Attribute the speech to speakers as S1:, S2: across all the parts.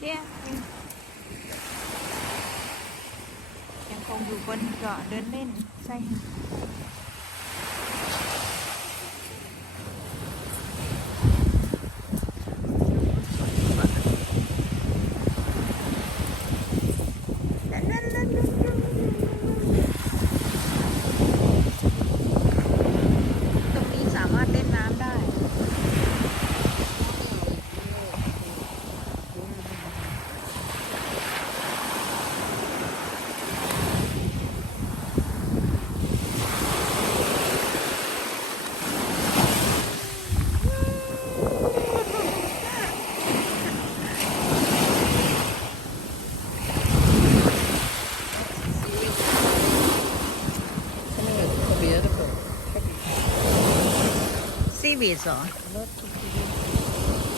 S1: เจ๊ยังคงอยู่บนเกาะเดินเล่นใช่ค่ะตรงนี้สามารถเล่นน้ำได้
S2: Something that's probably edible.
S1: ซีบีดเหรอ
S2: Not to be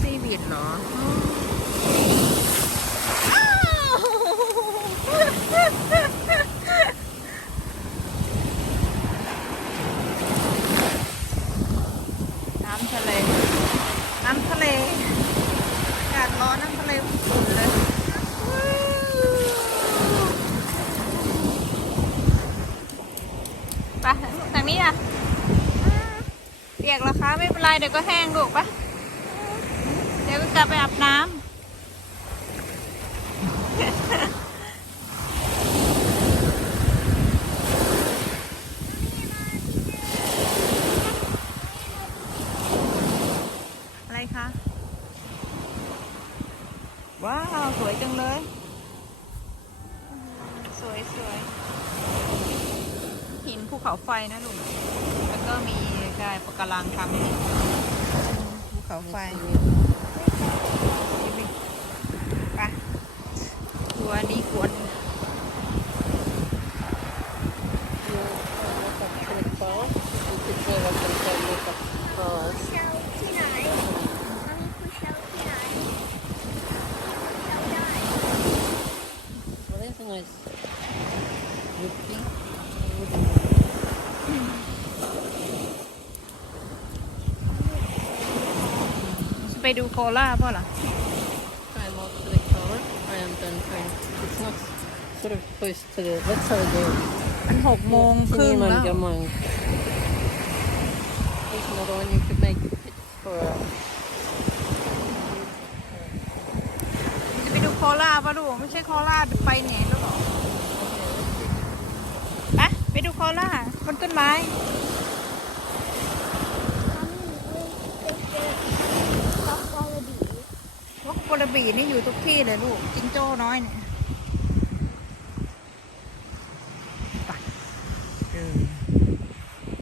S1: ซีบีดเหรอน้ำทะเลน้ำทะเลอากาศร้อนน้ำทะเลอุ่นเลยไปทาง นี้อะเปียกเหรอคะไม่เป็นไรเดี๋ยวก็แห้งลูกปะเดี๋ยวก็กลับไปอาบน้ำอะไรคะ ว้าว สวยจังเลย สวยสวย ภูเขาไฟนะลุงแล้วก็มีกายปะการังทำนี่ภูเขาไฟไปตัวนี้กวน
S2: You could drive up and try to look up cars.
S3: เชลที่ไหนอันนี้คือเชลที่ไหนเชลได้
S2: Well, there's a nice wood thing.
S1: ไปดูโคล่าเปล่ะล่ะ
S2: Try walk to the car. I am done trying. It's not sort of close to the. Let's have a go.
S1: มันหกโมงครึ่งแล้ว
S2: Gamang. There's another one you could make it for. Uh,
S1: จะไปดูโคล่าป่ะลูกไม่ใช่โคล่าไปไหนแล้วหรอไปไปดูโคล่าบนต้นไม้
S3: เขามีเป็นเป็นล็อกวอลบี
S1: วอกโกระบี่นี่อยู่ทุกที่เลยลูกจิงโจ้น้อยเนี่ย